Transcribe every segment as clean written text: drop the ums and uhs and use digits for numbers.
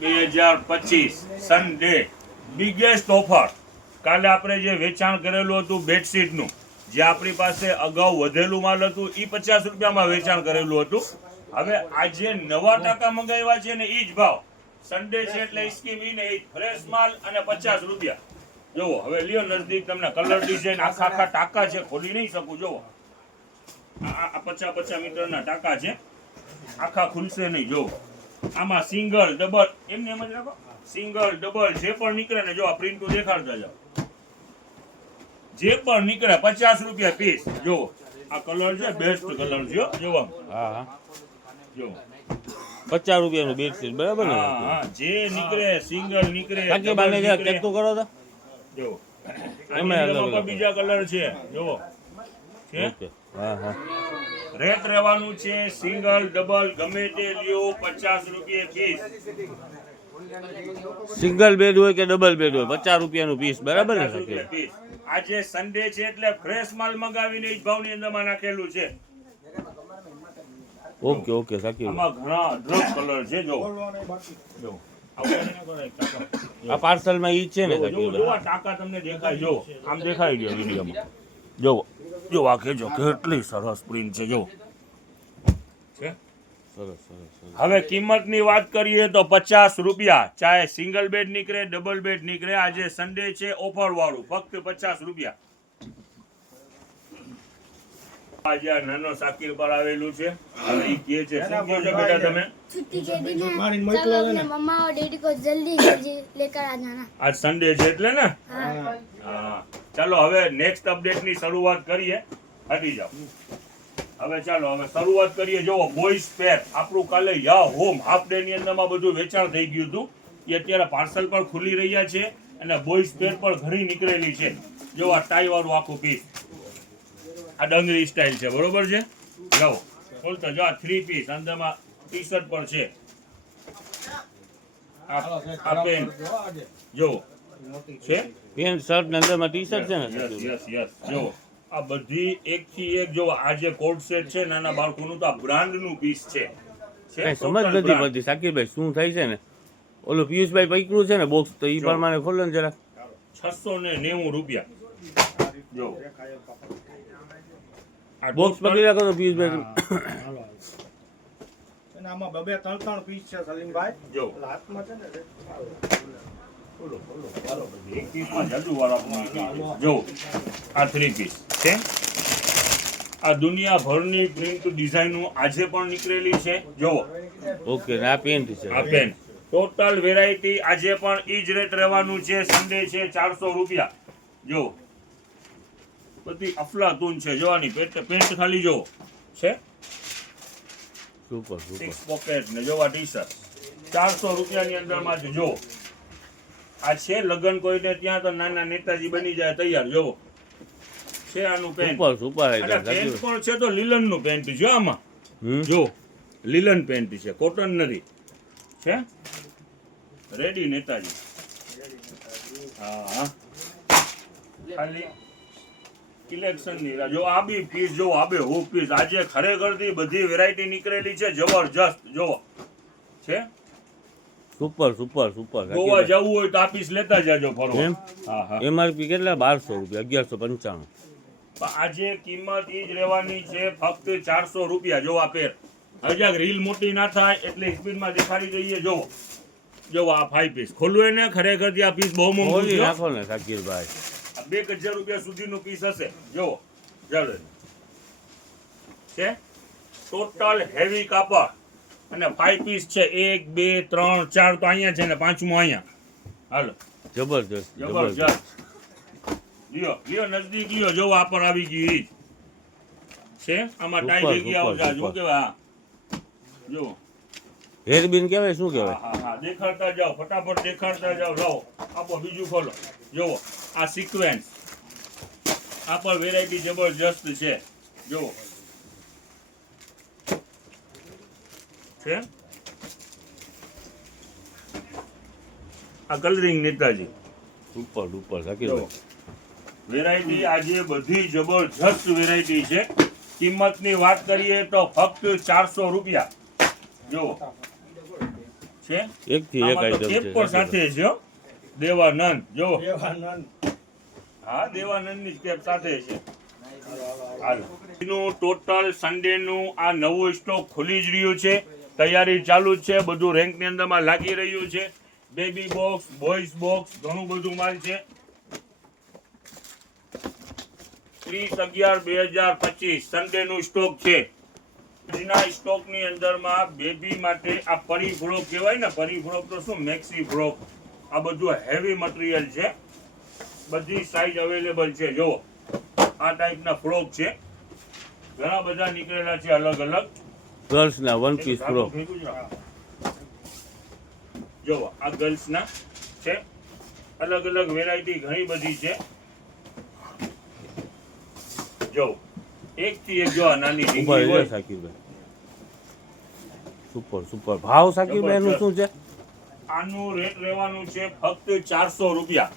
2025 Sunday biggest offer. કાલે આપણે જે વેચાણ કરેલું હતું બેડશીટનું, જે આપણી પાસે અગાઉ વધેલું માલ હતું એ 50 રૂપિયામાં વેચાણ કરેલું હતું. હવે આજે નવા ટાંકા મંગાવ્યા છે ને એ જ ભાવ. સન્ડે છે એટલે સ્કીમ ઈ ને ફ્રેશ માલ અને 50 રૂપિયા. જોવો હવે લ્યો નજદીક, તમને કલર ડિઝાઇન આખા ટાંકા છે, ખોલી નહીં શકું. જોવો આ 50 મીટરના ટાંકા છે, આખા ખુલશે નહીં. જોવો આમાં સિંગલ ડબલ એમને એમ જ રાખો, સિંગલ ડબલ જે પણ નીકળે ને જો આ પ્રિન્ટો દેખાડતા જાઓ, જે પણ નીકળે 50 રૂપિયા પીસ. જો આ કલર છે, બેસ્ટ કલર છે. જોવો હા જો 50 રૂપિયાનું બેડશીટ બરાબર ને? હા જે નીકળે સિંગલ નીકળે. કાકી બાને જે ચેક તો કરો તો. જો એમાં એમાં બીજા કલર છે. જોવો છે. ઓકે હા હા રેટ રહેવાનું છે સિંગલ ડબલ ગમે તે લ્યો 50 રૂપિયા પીસ. સિંગલ બેડ હોય કે ડબલ બેડ હોય 50 રૂપિયાનું પીસ બરાબર ને? 50 રૂપિયા પીસ. આજે સન્ડે છે એટલે ફ્રેશ માલ મંગાવીને જ ભાવની અંદરમાં નાખેલું છે. ઓકે ઓકે સાકી. આમાં ઘણા અઢળક કલર છે. જો જો આ પાર્સલમાં ઈ છે ને જો આ ટાંકા તમને દેખાય. જો આમ દેખાઈ ગયો વિડીયોમાં. જો જો આ કેજો કેટલી સરસ પ્રિન્ટ છે. જો છે. સરસ સરસ. હવે કિંમતની વાત કરીએ તો 50 રૂપિયા, ચાહે સિંગલ બેડ નીકળે ડબલ બેડ નીકળે. આજે સન્ડે છે ઓફર વાળું, ફક્ત 50 રૂપિયા. આજે આ નાનો સાકીર પર આવેલું છે. હવે ઈ કહે છે શું કહો છો બેટા તમે? छुट्टी के दिन है, सब अपने मम्मा और डैडी को जल्दी जल्दी लेकर आ जाना. આજ સન્ડે છે એટલે ને. हाँ. હા ચાલો હવે નેક્સ્ટ અપડેટની શરૂઆત કરીએ. હટી જાઓ. હવે ચાલો હવે શરૂઆત કરીએ. જો બોયઝ પેર આપણું કાલે યા હોમ હાફ ડે ની અંદરમાં બધું વેચાણ થઈ ગયું હતું. એ અત્યારે પાર્સલ પણ ખુલી રહ્યા છે અને બોયઝ પેર પણ ઘણી નીકળેલી છે. જો આ ટાઈ વાળું આખું પીસ, આ ડંગરી સ્ટાઇલ છે બરોબર છે. જાઓ ખોલતો જો આ 3 પીસ અંદરમાં ટી શર્ટ પર છે. આ પેન્ટ જો છે, પેન્ટ શર્ટ ને અંદરમાં ટી શર્ટ છે ને? Yes yes. જો આ બધી એક થી એક. જો આ જે કોટ સેટ છે નાના બાળકોનું, તો આ બ્રાન્ડ નું પીસ છે. કઈ સમજ નથી પડતી સાકીરભાઈ શું થાય છે ને. ઓલું પિયુષભાઈ પૈકરું છે ને બોક્સ, તો ઈ પ્રમાણે ખોલો ને જરા. 690 રૂપિયા. જો આ બોક્સ પકડી રાખો તો પિયુષભાઈ. આમાં બબે 3 પીસ છે સલીમભાઈ. જો હાથમાં છે ને એક પીસમાં જાદુ વાળા. જો આ 3 પીસ છે. આ દુનિયાભરની પ્રિન્ટ ડિઝાઇનો આજે પણ નીકળેલી છે. જો ઓકે ને આ પેન્ટ છે. આ પેન ટોટલ વેરાયટી આજે પણ ઈ જ રેટ રહેવાનું છે. સન્ડે છે 400 રૂપિયા. જો બધી અફલાતુન છે. જોવાની પેન્ટ ખાલી જો છે, સુપર સુપર. 6 પોકેટ ને જોવા ટી શર્ટ 400 રૂપિયાની અંદરમાં જ. જો આ છે લગન કોઈને ત્યાં તો નાના નેતાજી બની જાય તૈયાર. જોવો છે આનું પેન્ટ. સુપર સુપર અને આઈટમ પેન્ટ સાચી. પણ છે તો લીલન નું પેન્ટ છે આમાં. જો લીલન પેન્ટ છે, કોટન નથી. છે રેડી નેતાજી. હા ખાલી ઇલેક્શન ની જો આ બી પીસ. જો આ બે હું પીસ આજે ખરેખરથી બધી વેરાયટી નીકળેલી છે જબરજસ્ત. જો છે સુપર સુપર સુપર. ગોવા જવું હોય તો આ પીસ લેતા જાજો ફરવા. એમ? હા હા. એમઆરપી કેટલા? 1200 રૂપિયા, 1195. આજે કિંમત ઈ જ રહેવાની છે, ફક્ત 400 રૂપિયા. જો આ પેર હજાક રીલ મોટી ના થાય એટલે સ્પીડમાં દેખાડી દઈએ. જો જો આ 5 પીસ ખોલવું ને ખરેખર આ પીસ બહુ મોંઘું ખોલી છે. નાખો ને સાકીરભાઈ. 2000 રૂપિયા સુધીનું પીસ હશે. જો ચાલો છે ટોટલ હેવી કાપડ અને 5 પીસ છે. 1 2 3 4 તો અહીંયા છે ને પાંચમું અહીંયા. હાલો જબરજસ્ત જબરજસ્ત. જબરજસ્ત. લ્યો લ્યો નજદીક લ્યો. જો આ પર આવી ગઈ ઈ છે. આમાં ટાઈ ઉપર, જગ્યા ઉપર, આવશે. જો ઉપર. કેવા હા. જો હેરબીન કહેવાય શું કહેવાય? હા હા દેખાડતા જાઓ, ફટાફટ દેખાડતા જાઓ. લાવો આપો બીજું ખોલો. જોવો આ સિક્વેન્સ, આ પર વેરાયટી જબરજસ્ત છે. જોવો છે આ કલરિંગ નેતાજી. ઉપર ઉપર જો સાકીરભાઈ. વેરાયટી આજે બધી જબરજસ્ત વેરાયટી છે. કિંમતની વાત કરીએ તો ફક્ત 400 રૂપિયા. જો છે એકથી એક આમાં તો આઈટમ કેપ છે પણ સાથે છે હો. દેવાનંદ જો દેવાનંદ હા દેવાનંદની જ કેપ સાથે છે હાલો એનું ટોટલ સન્ડેનું આ નવું સ્ટોક ખુલી જ રહ્યું છે તૈયારી ચાલુ જ છે બધું રેન્કની અંદરમાં લાગી રહ્યું છે બેબી બોક્સ બોયઝ બોક્સ ઘણું બધું માલ છે 30/11/2025 સન્ડેનું સ્ટોક છે આજના સ્ટોકની અંદરમાં બેબી માટે આ પરી ફ્રોક કહેવાય ને પરી ફ્રોક તો શું મેક્સી ફ્રોક આ બધું હેવી મટીરિયલ છે બધી સાઈઝ અવેલેબલ છે જો આ ટાઈપના ફ્રોક છે ઘણા બધા નીકળેલા છે અલગ અલગ ગર્લ્સના વન પીસ ફ્રોક જો આ ગર્લ્સના છે અલગ અલગ વેરાયટી ઘણી બધી છે જો એક થી એક જો આ નાની ઉપર ઢીંગલી છે હોય સાકીરભાઈ સુપર સુપર ભાવ સાકીરભાઈ એનું શું છે આનું રેટ રહેવાનું છે ફક્ત 400 રૂપિયા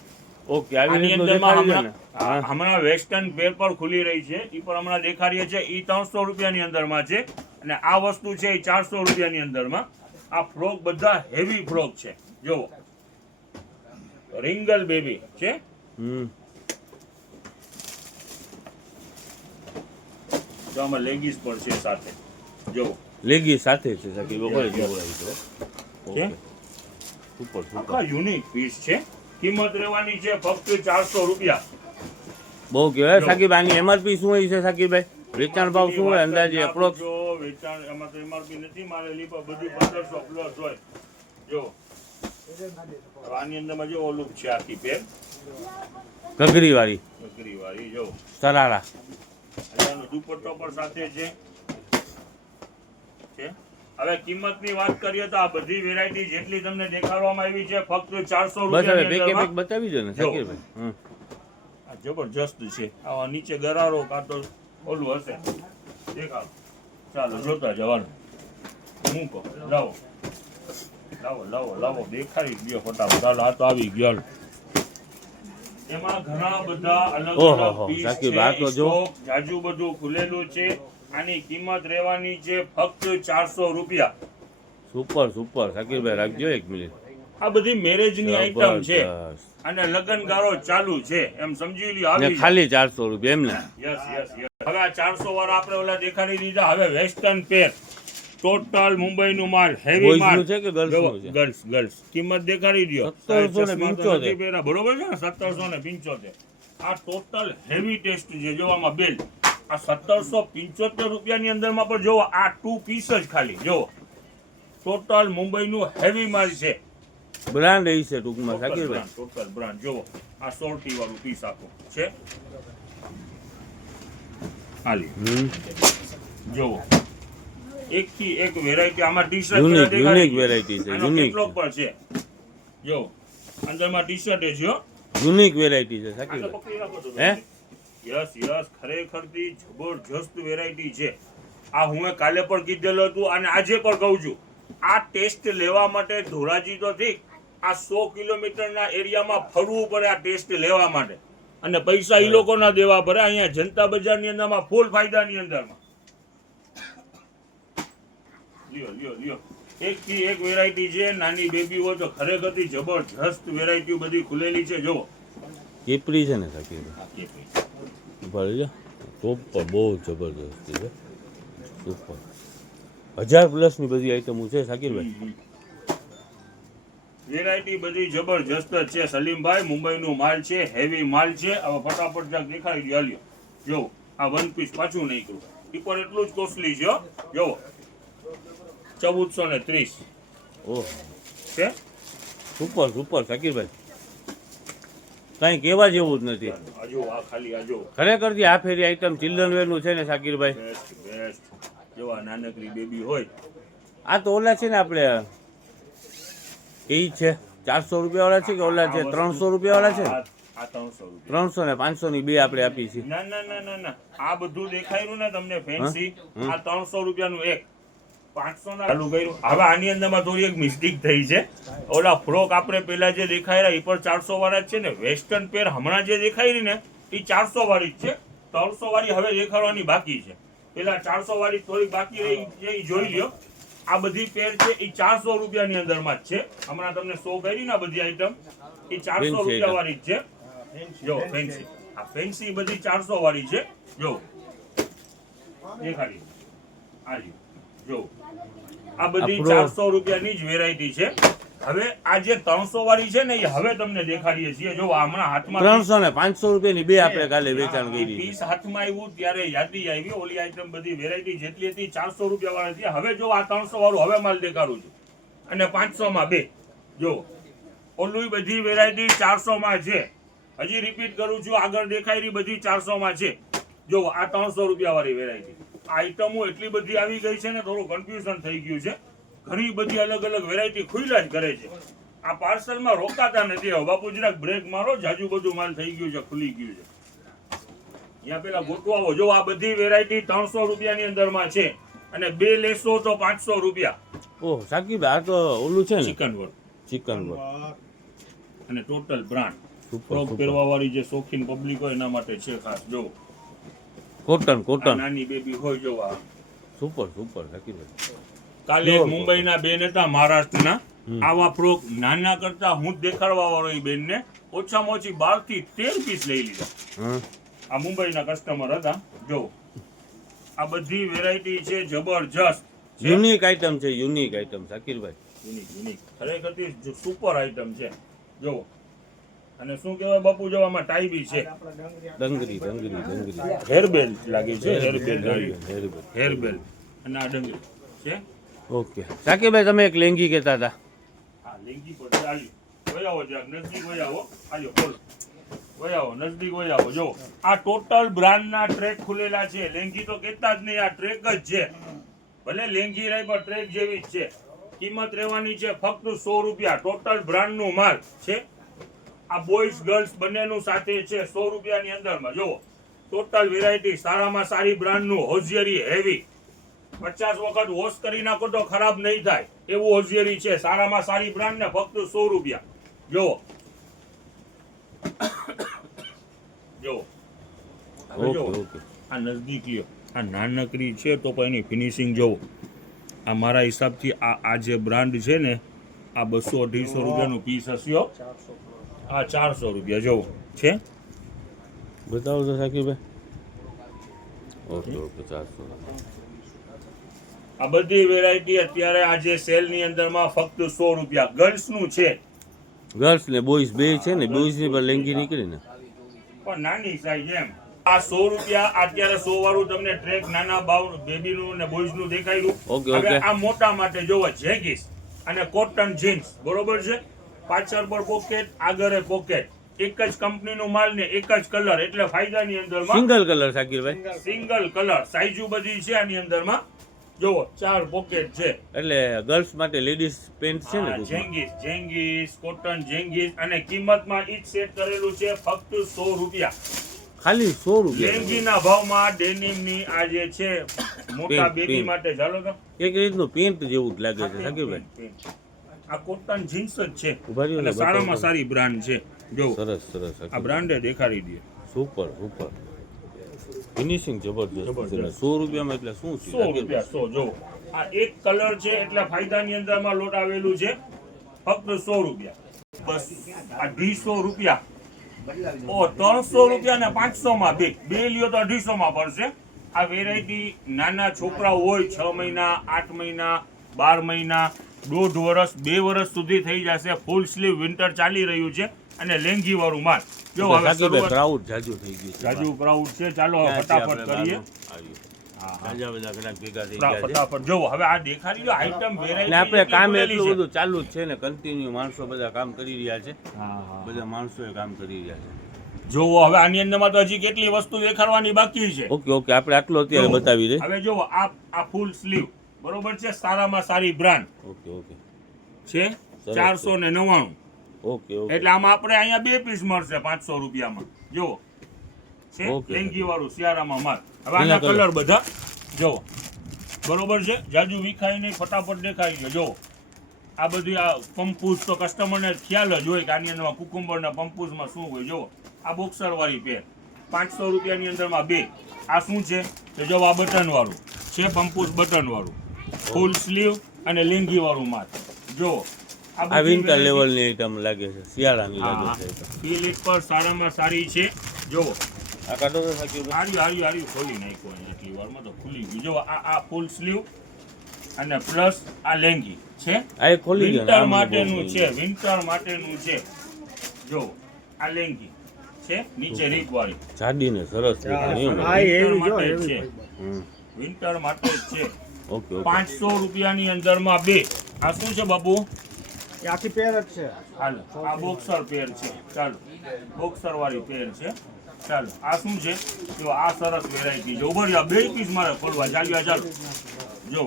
ઓકે આવી આની રીતનું અંદરમાં દેખાડી દે ને હા હમણાં વેસ્ટર્ન પેર પર ખુલી રહી છે એ પણ હમણાં દેખાડીએ છે એ 300 રૂપિયાની અંદરમાં છે અને આ વસ્તુ છે એ 400 રૂપિયાની અંદરમાં આ ફ્રોક બધા હેવી ફ્રોક છે જુઓ રિંગલ બેબી છે તો આમાં લેગીસ પણ છે સાથે જુઓ લેગી સાથે છે સાકીરભાઈ Yes, yes. જોડાવી છે ઓકે સુપર સુપર આખા યુનિક પીસ છે કિંમત રહેવાની છે ફક્ત 400 રૂપિયા બહુ કહેવાય જો. સાકીરભાઈ આની એમઆરપી શું હોય છે સાકીરભાઈ વેચાણ ભાવ શું હોય અંદાજે એપ્રોક્સ જો વેચાણ એમાં તો એમઆરપી નથી મારેલી પણ બધી 1500 પ્લસ હોય જો હવે આની અંદરમાં જો ઓલું છે આખી પેર ઘઘરી વાળી બકરી વાળી જો સરારા આનો દુપટ્ટો પણ સાથે છે હવે કિંમતની વાત કરીએ તો આ બધી વેરાયટી જેટલી તમને દેખાડવામાં આવી છે ફક્ત 400 બસ હવે રૂપિયાની પેકે પેક અંદરમાં બતાવી દો ને જો. સાકીરભાઈ આ જબરજસ્ત છે આવા નીચે ગરારો કાં તો ઓલું હશે દેખાડો ચાલો જોતા જવાનું મૂકો લાવો લાવો લાવો લાવો દેખાડી જ દો ફટાફટ ચાલો આ તો આવી ગયો એમાં ઘણા બધા અલગ ઓહો અલગ હો, પીસ સાકીબ, છે આ તો જો. સ્ટોક જાજુ બધું ખુલેલું છે આની કિંમત રહેવાની છે ફક્ત 400 રૂપિયા સુપર સુપર સાકીરભાઈ રાખજો એક મિનિટ આ બધી મેરેજની આઈટમ છે જબરજસ્ત. અને લગનગારો ચાલુ છે એમ સમજી લ્યો ને આવી ખાલી 400 રૂપિયા એમ ને યસ યસ યસ હવે આ 400 વાળા આપણે ઓલા દેખાડી દીધા હવે વેસ્ટર્ન પેર ટોટલ મુંબઈનું માલ હેવી Boys માલ નું છે કે girls નું છે? ગર્લ્સ કિંમત દેખાડી દો 1775. બરોબર છે ને 1775 આ ટોટલ હેવી ટેસ્ટ છે જોવામાં બેલ આ 1775 રૂપિયાની અંદરમાં પણ જોવો આ 2 પીસ જ ખાલી જોવો ટોટલ મુંબઈનું હેવી માલ છે બ્રાન્ડ એ છે ટૂંકમાં સાકીરભાઈ ટોટલ બ્રાન્ડ જોવો આ 100 વાળું પીસ આખું છે હાલી જોવો એક થી એક વેરાયટી આમાં ટી-શર્ટ Unique, દેખાડી unique variety છે, આનો unique કેટલોક પણ છે જો અંદરમાં ટી-શર્ટ છે જો યુનિક વેરાયટી છે આ તો સાકીરભાઈ પકડી રાખો તો હે? યસ યસ ખરેખરથી જબરજસ્ત વેરાયટી છે આ હું કાલે પણ કીધેલું હતું અને આજે પણ કહું છું આ ટેસ્ટ લેવા માટે ધોરાજી તો ઠીક આ 100 કિલોમીટરના એરિયામાં ફરવું પડે આ ટેસ્ટ લેવા માટે અને પૈસા ઈ લોકોના દેવા પડે અહીંયા જનતા બજારની અંદરમાં ફૂલ ફાયદાની અંદરમાં લ્યો લ્યો લ્યો એક થી એક વેરાયટી છે નાની બેબી હોય તો ખરેખરથી જબરજસ્ત વેરાયટી બધી ખુલેલી છે જો કેપરી છે ને સાકીરભાઈ ભલે ટોપ પર બહુ જબરદસ્ત છે સુપર 1000 પ્લસ ની બધી આઈટમો છે સાકીરભાઈ વેરાયટી બધી જબરજસ્ત જ છે સલીમભાઈ મુંબઈનું માલ છે હેવી માલ છે હવે ફટાફટ જાક દેખાડી દો હાલ્યો જો આ વન પીસ પાછું નહીં કરું ઈ પણ એટલું જ કોસ્ટલી છે હો. જો 1430 ઓહ છે સુપર સુપર સાકીરભાઈ કઈ કહેવા જેવું જ નથી આજો આ ખાલી આજો ખરેખરથી આ ફેરી આઈટમ ચિલ્ડ્રન વેર નું છે ને સાકીરભાઈ બેસ્ટ બેસ્ટ જો આ નાનકડી બેબી હોય આ તો ઓલા છે ને આપણે એ છે 400 રૂપિયા વાળા છે કે ઓલા છે 300 રૂપિયા વાળા છે ને? આ 300 રૂપિયા 300 ને 500 ની બે આપણે આપી છે ના ના ના ના ના આ બધું દેખાયું ને તમને ફેન્સી આ 300 રૂપિયાનું એક 500 ના ચાલુ કર્યું હવે આની અંદરમાં થોડી એક મિસ્ટેક થઈ છે ઓલા ફ્રોક આપણે પેલા જે દેખાયા એ પણ 400 વાળા જ છે ને વેસ્ટર્ન પેર હમણાં જે દેખાઈ રહી ને એ 400 વાળી જ છે 300 વાળી હવે દેખાડવાની બાકી છે પેલા 400 વાળી થોડી બાકી રહી છે ઈ જોઈ લ્યો આ બધી પેર છે એ 400 રૂપિયાની અંદરમાં જ છે. હમણાં તમને શો કરી ને આ બધી આઈટમ એ 400 રૂપિયા વાળી જ છે. જો ફેન્સી, આ ફેન્સી બધી 400 વાળી છે. જો દેખાડી આજી, જો આ બધી 400 રૂપિયાની જ વેરાયટી છે. હવે આ જે 300 વાળી છે ને એ હવે તમને દેખાડીએ છીએ. જો હમણાં હાથમાં 300 ને 500 રૂપિયાની બે આપણે કાલે વેચાણ કરી પીસ હાથમાં આવ્યું ત્યારે યાદી આવી. ઓલી આઈટમ બધી વેરાયટી જેટલી હતી 400 રૂપિયા વાળી હતી. હવે જો આ 300 વાળું હવે માલ દેખાડું છું અને 500 માં બે. જો ઓલું બધી વેરાયટી 400 માં છે. હજી રિપીટ કરું છું, આગળ દેખાયેલી બધી 400 માં છે. જો આ 300 રૂપિયા વાળી વેરાયટી. આઈટમો એટલી બધી આવી ગઈ છે ને થોડું કન્ફ્યુઝન થઈ ગયું છે. ઘણી બધી અલગ અલગ વેરાયટી ખુલ્લા જ કરે છે. આ પાર્સલમાં રોકાતા નથી. હવે બાપુ જરાક બ્રેક મારો, જાજુ બધું માલ થઈ ગયું છે, ખુલી ગયું છે. અહીંયા પેલા ગોઠવાવો. જો આ બધી વેરાયટી 300 રૂપિયાની અંદરમાં છે અને બે લેશો તો 500 રૂપિયા. ઓહ સાકીબ, આ તો ઓલું છે ને ચિકન વર્ક ચિકન વર્ક અને ટોટલ બ્રાન્ડ. સુપર ફ્રોક પહેરવા વાળી જે શોખીન પબ્લિક હોય એના માટે છે ખાસ. જો કોટન કોટન નાની બેબી હોય, જો આ સુપર સુપર સાકીભાઈ. કાલે એક મુંબઈના બેન હતા મહારાષ્ટ્રના. આવા ફ્રોક નાના કરતા હું જ દેખાડવા વાળો એ બેનને ઓછામાં ઓછી 12 થી 13 પીસ લઈ લીધા. આ મુંબઈના કસ્ટમર હતા. જો આ બધી વેરાયટી છે જબરજસ્ત. યુનિક આઈટમ છે, યુનિક આઈટમ સાકીરભાઈ. યુનિક ખરેખર સુપર આઈટમ છે. જો અને શું કહેવાય બાપુ, જો આમાં ટાઈ બી છે. ડંગરી ડંગરી ડંગરી હેરબેલ લાગે છે. હેરબેલ હેરબેલ. હેરબેલ અને આ ડંગરી છે. ઓકે સાકીરભાઈ, તમે એક લેંગી કહેતા હતા. હા લેંગી પર ચાલી વયાવો, જરાક નજદીક વયાવો. આજો ખોલ વયાવો, નજદીક વયાવો. જો આ ટોટલ બ્રાન્ડના ટ્રેક ખુલેલા છે. લેંગી તો કહેતા જ નહીં, આ ટ્રેક જ છે. ભલે લેંગી રહી પણ ટ્રેક જેવી જ છે. કિંમત રહેવાની છે ફક્ત 100 રૂપિયા. ટોટલ બ્રાન્ડનું માલ છે. આ બોયઝ ગર્લ્સ બંનેનું સાથે છે 100 રૂપિયાની અંદરમાં. જો ટોટલ વેરાયટી સારામાં સારી બ્રાન્ડનું હોઝિયરી હેવી. 50 વખત વોશ કરી નાખો તો ખરાબ નહીં થાય એવું હોઝિયરી છે. સારામાં સારી બ્રાન્ડ ને ફક્ત 100 રૂપિયા. જો જો ઓકે ઓકે. આ નજદીક લ્યો. આ નાનકડી છે તો પણ એની ફિનિશિંગ જોવો. આ મારા હિસાબથી આ જે બ્રાન્ડ છે ને આ 200-250 રૂપિયાનું પીસ હશે. આ 400 રૂપિયા જોવો છે. બતાવો તો સાકીરભાઈ. Okay okay 400. આ બધી વેરાયટી અત્યારે આજે સેલની અંદરમાં ફક્ત 100 રૂપિયા. ગર્લ્સનું છે. ગર્લ્સ ને બોયઝ બે છે ને, બોયઝ ની પર લેંગી નીકળી ને પણ નાની સાઈઝ એમ. આ 100 રૂપિયા. અત્યારે 100 વાળું તમને ટ્રેક નાના બાવ બેબીનું ને બોયઝનું દેખાયું. ઓકે, હવે ઓકે. આ મોટા માટે જોવો જેગીસ અને કોટન જીન્સ. બરોબર છે. પાછળ પર પોકેટ, આગળ પોકેટ. એક જ કંપનીનું માલ ને એક જ કલર, એટલે ફાયદાની અંદરમાં સિંગલ કલર સાકીરભાઈ. Single colour. સાઈઝુ બધી છે આની અંદરમાં. જોવો 4 પોકેટ છે. એટલે ગર્લ્સ માટે લેડીઝ પેન્ટ છે ને ટૂંકમાં. જેંગીસ, જેંગીસ, કોટન જેંગીસ અને કિંમતમાં ઈ જ સેટ કરેલું છે ફક્ત 100 રૂપિયા. ખાલી 100 રૂપિયા. લેંગીના ભાવમાં ડેનિમની આ જે છે મોટા પેન્ટ, બેબી પેન્ટ. માટે ચાલો તો એક રીતનું પેન્ટ જેવું જ લાગે છે સાકીરભાઈ. આ કોટન જીન્સ જ છે ઉભા રહ્યો ને, અને સારામાં બતાવો. સારી બ્રાન્ડ છે. જો સરસ સરસ આ સાકીરભાઈ. બ્રાન્ડે દેખાડી દે. Super super. ફિનિશિંગ જબરદસ્ત છે. જબરદસ્ત. 100 રૂપિયામાં એટલે શું છે 100 રૂપિયા 100. જો આ એક કલર છે એટલે ફાયદાની અંદરમાં લોટ આવેલું છે ફક્ત 100 રૂપિયા. બસ આ 250 રૂપિયા. ઓ 300 રૂપિયા ને 500 માં બે લ્યો તો 250 માં પડશે. આ વેરાયટી નાના છોકરાઓ હોય 6 મહિના, 8 મહિના, 12 મહિના, 1.5 વર્ષ, 2 વર્ષ સુધી થઈ જશે. ફૂલ સ્લીવ વિન્ટર ચાલી રહ્યું છે અને લેંગી વાળું માલ. જો હવે સાકીરભાઈ શરૂઆત ક્રાઉડ જાજુ થઈ ગયું છે. જાજુ ક્રાઉડ છે. ચાલો હવે ફટાફટ કરીએ. હા જાજા બધા ઘણા ભેગા થઈ ગયા છે. ફટાફટ જોવો. હવે આ દેખાડી દો આઈટમ ને વેરાયટી આપણે કામ એટલું બધું ચાલુ જ છે ને, કન્ટિન્યુ માણસો બધા કામ કરી રહ્યા છે. હા બધા માણસો કામ કરી રહ્યા છે. જોવો હવે આની અંદરમાં તો હજી કેટલી વસ્તુ દેખાડવાની બાકી છે. ઓકે ઓકે, આપણે આટલો અત્યારે જોવો. બતાવી દઈએ. હવે જોવો આ ફૂલ સ્લીવ બરોબર છે. સારામાં સારી બ્રાન્ડ ઓકે ઓકે છે. સરસ. 499. Okay okay. એટલે આમાં આપણે અહીંયા 2 પીસ મળશે 500 રૂપિયામાં. જોવો છે ઓકે. લેંગી વાળું શિયાળામાં માલ. હવે આના કલર? કલર બધા જોવો બરોબર છે. જાજુ વિખાય નહીં, ફટાફટ દેખાઈ ગયો. જોવો આ બધી આ પંપૂસ તો કસ્ટમરને ખ્યાલ જ હોય કે આની અંદરમાં કુકુંબર ના પંપૂસમાં શું હોય. જોવો આ બોક્સર વાળી પેર 500 રૂપિયાની અંદરમાં 2. આ શું છે તો જો આ બટન વાળું છે, પંપૂસ બટન વાળું. ફૂલ સ્લીવ અને લેંગી વાળું માલ જો આ વિન્ટર લેવલની આઈટમ લાગે છે, શિયાળાની લાગે છે. ફીલ પર સારામાં સારી છે. જો આ કાઢો તો સાકીરભાઈ. હાર્યું ખોલી નાખ્યો એટલી વારમાં તો ખુલી ગયું. જો આ ફૂલ સ્લીવ અને પ્લસ આ લેંગી છે. આ એક ખોલી ગયો ને, વિન્ટર આમ માટેનું બહુ છે, વિન્ટર માટેનું છે. જો આ લેંગી છે નીચે રીપ વાળી, જાડી ને સરસ છે પણ એમ. હા, એવી જો, માટે એવી. છે, હમ. વિન્ટર માટે જ છે. Okay okay. 500 રૂપિયાની અંદરમાં બે. આ શું છે બાપુ? એ આખી પેર જ છે. હાલો આ બોક્સર પેર છે. ચાલો બોક્સર વાળી પેર છે. ચાલો આ શું છે? જો આ સરસ વેરાયટી જો ઉભર આ બે પીસ મારે ખોલવા ચાલ્યા. ચાલો જો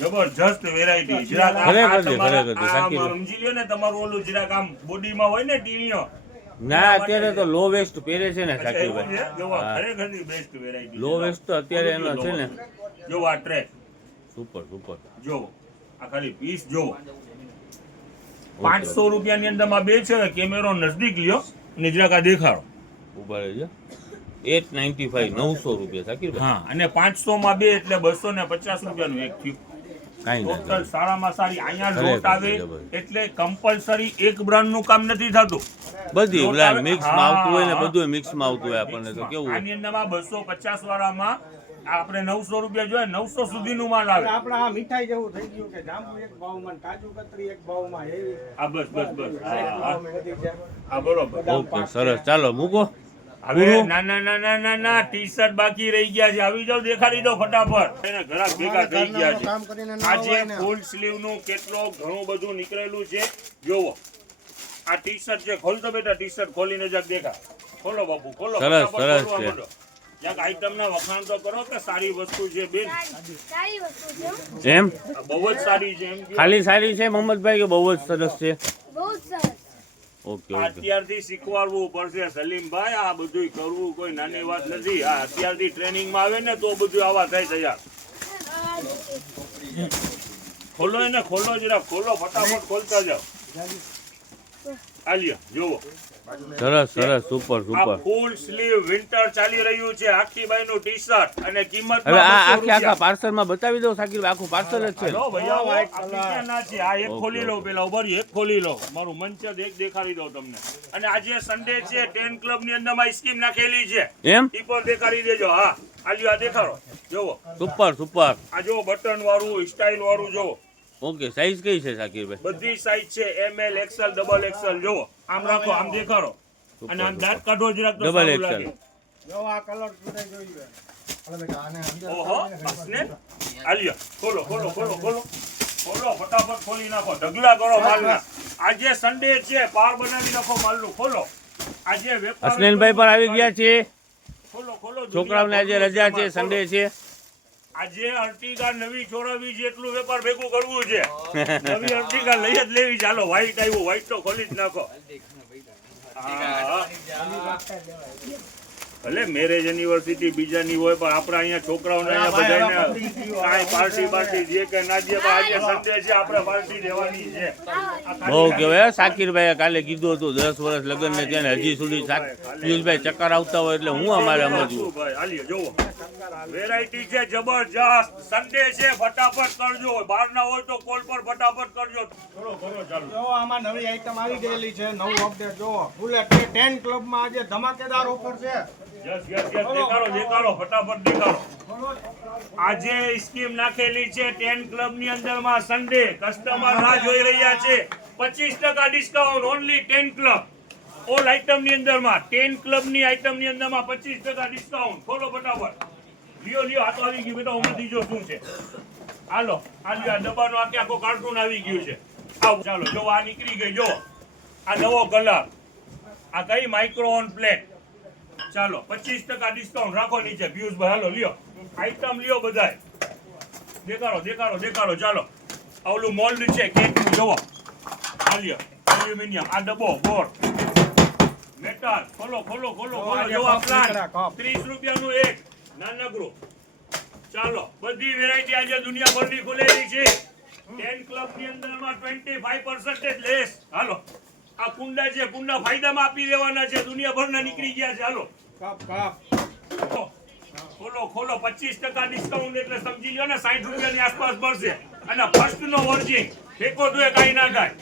જબરજસ્ત વેરાયટી. જરાક ખરેખર છે, ખરેખર છે, સાચી વાત. સમજી લ્યો ને તમારું ઓલું જરાક આમ બોડીમાં હોય ને ટીણીઓ. ના અત્યારે તો લો વેસ્ટ પહેરે છે ને એવું સાકીરભાઈ. છે? જો આ હા. ખરેખરની બેસ્ટ વેરાયટી. લો વેસ્ટ તો અત્યારે એનો છે ને. જો આ ટ્રેક સુપર સુપર. જો આ ખાલી પીસ જો 500 રૂપિયાની અંદરમાં બે છે. કેમેરો નજદીક લ્યો અને જરાક આ દેખાડો. ઉભા રહેજો. 895 900 રૂપિયા સાકીરભાઈ. હા અને 500 માં બે એટલે 250 રૂપિયાનું એક થયું. કાંઈ ના ટોટલ થાય. સારામાં સારી. અહીંયા ખરેખર લોટ આવે જબરજસ્ત. એટલે કમ્પલસરી એક બ્રાન્ડ નું કામ નથી થતું. બધી લોટ બ્રાન્ડ આવે. મિક્સમાં આવતું હોય ને હા. બધું મિક્સમાં આવતું હોય આપણને તો કેવું હોય. આની અંદરમાં 250 વાળામાં આપણે 900 રૂપિયા જોઈએ 900 સુધીનું માલ આવે. આપણે આ મીઠાઈ જેવું થઈ ગયું કે જાંબુ એક ભાવમાં ને કાજુ કતરી એક ભાવમાં એવી આ બસ એક ભાવમાં વધી જાય. આ બરોબર. ઓકે સરસ ચાલો મૂકો. હવે ના ટી શર્ટ બાકી રહી ગયા છે. આવી જાવ દેખાડી દો ફટાફટ. એના ઘરાક ભેગા થઈ ગયા છે. કામ કરીને ના આજે હોય ને. ફૂલ સ્લીવ નું કેટલો ઘણું બધું નીકળેલું છે. જોવો આ ટી શર્ટ છે. ખોલ તો બેટા, ટી શર્ટ ખોલીને જક દેખા. ખોલો બાપુ ખોલો. સરસ, ફટાફટ સરસ ખોલવા છે. માંડો. જરાક આઈટમ ના વખાણ તો કરો કે સારી વસ્તુ છે બેન. સારી વસ્તુ છે. એમ આ બહુ જ સારી છે એમ કહો. ખાલી સારી છે મોહમ્મદભાઈ કે બહુ જ સરસ છે? બહુ જ સરસ. Okay okay. અત્યારથી શીખવાડવું પડશે સલીમભાઈ. આ બધું કરવું કોઈ નાની વાત નથી. આ અત્યારથી ટ્રેનિંગમાં આવે ને તો બધું આવા થાય તૈયાર. ખોલો એને ખોલો જરા ખોલો ફટાફટ ખોલતા જાઓ. આલિયા જોવો સરસ સરસ સુપર આ સુપર. ફૂલ સ્લીવ વિન્ટર ચાલી રહ્યું છે. આખી બાઈનું ટી શર્ટ અને કિંમત હવે આ આખે આખા પાર્સલમાં બતાવી દો સાકીરભાઈ. આખું પાર્સલ જ છે ને? લો ભૈયા આ પીછે ના છે. આ એક ખોલી લો પેલા ઉભરી એક ખોલી લો. મારું મંચ જ એક દેખાડી દઉં તમને. અને આજે સન્ડે છે 10 ક્લબ ની અંદર માં સ્કીમ નાખેલી છે. એમ ઈ પણ દેખાડી દેજો. હા આલિયા દેખાડો જોવો. Super super. આ જો બટન વાળું સ્ટાઇલ વાળું જોવો. ઓકે સાઈઝ કઈ છે સાકીરભાઈ? બધી સાઈઝ છે. ML XL ડબલ XL જોવો. આમ રાખો આમ દેખાડો. અને આમ દાંત કાઢો જરાક તો Double સારું XL. લાગે. જો આ કલર સુધાઈ જોઈએ. અલે બેટા આને અંદર ઓહો બસને આલિયા ખોલો ખોલો ખોલો ખોલો ખોલો ફટાફટ ખોલી નાખો. ઢગલા કરો માલના. આજે સન્ડે છે. પાર બનાવી નાખો માલનું. ખોલો આજે વેપાર અસનેનભાઈ પણ આવી ગયા છે. ખોલો ખોલો. છોકરાઓને આજે રજા છે, સન્ડે છે. આજે અર્ટિગા નવી ચોરાવી છે એટલું વેપાર ભેગું કરવું છે. નવી અર્ટિગા લઈ જ લેવી. ચાલો વ્હાઈટ આવ્યું. વ્હાઈટ તો ખોલી જ નાખો. હા. ભલે મેરેજ એનિવર્સિટી બીજાની હોય પણ આપણે અહીંયા છોકરાઓને અહીંયા બધાને કાંઈ પાર્ટી જે કે ના જે આજે સન્ડે છે આપણે પાર્ટી દેવાની છે. બહુ કહેવાય સાકીરભાઈ કાલે કીધું હતું 10 વર્ષ લગ્ન ને ત્યાં હજી સુધી પિયુષભાઈ ચક્કર આવતા હોય એટલે હું અમારે સમજવું. ભાઈ હાલીએ જોવો વેરાયટી છે જબરજસ્ત. સન્ડે છે ફટાફટ કરજો. બહાર ના હોય તો કોલ પર ફટાફટ કરજો. કરો કરો ચાલો. જો આમાં નવી આઈટમ આવી ગયેલી છે. નવું અપડેટ જો બુલેટ 10 ક્લબમાં આજે ધમાકેદાર ઓફર છે. યસ દેખાડો ફટાફટ દેખાડો. આજે સ્કીમ નાખેલી છે 10 ક્લબ ની અંદર માં સન્ડે. કસ્ટમર રાહ જોઈ રહ્યા છે. 25% discount only 10 club. All item ની અંદર માં 10 ક્લબ ની આઇટમ ની અંદર માં 25% ડિસ્કાઉન્ટ. ખોલો ફટાફટ. લ્યો આ તો આવી ગયું બેટા. ઓમાંથી જો શું છે. હાલો આ ડબ્બાનો આખો કાર્ટૂન આવી ગયું છે. આવો ચાલો જો આ નીકળી ગઈ. જો આ નવો કલર. આ કઈ માઇક્રો ઓન પ્લેટ. ચાલો 25% ડિસ્કાઉન્ટ રાખો નીચે. પિયુષભાઈ હાલો લ્યો આઈટમ લ્યો બધાય. દેખાડો ચાલો. ઓલું મોલ્ડ છે કેકનું જોવો. આ લ્યો એલ્યુમિનિયમ. આ ડબ્બો બોર મેટલ. ખોલો જો આ પ્લાન 30 રૂપિયાનું એક નાનકડું. ચાલો બધી વેરાયટી આજે દુનિયાભરની ખુલેલી છે. 10 ક્લબ ની અંદરમાં 25% લેસ. હાલો આ કુંડા છે. કુંડા ફાયદામાં આપી દેવાના છે. દુનિયાભરના નીકળી ગયા છે. હાલો કપ ખોલો ખોલો 25% ડિસ્કાઉન્ટ એટલે સમજી લ્યો ને 60 રૂપિયાની આસપાસ મળશે અને ફર્સ્ટ નો વર્જિંગ ફેંકો તો એ કાંઈ ના થાય.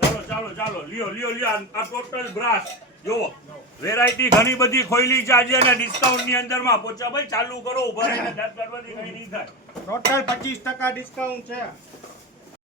ચાલો ચાલો ચાલો લ્યો લ્યો લ્યો આ ટોટલ બ્રાસ જુઓ વેરાયટી ઘણી બધી ખોઈલી છે આજે અને ડિસ્કાઉન્ટ ની અંદર માં પોચા ભાઈ ચાલુ કરો ઉભા રહીને દાંત કાઢવાથી કઈ નહીં થાય. ટોટલ 25% ડિસ્કાઉન્ટ છે.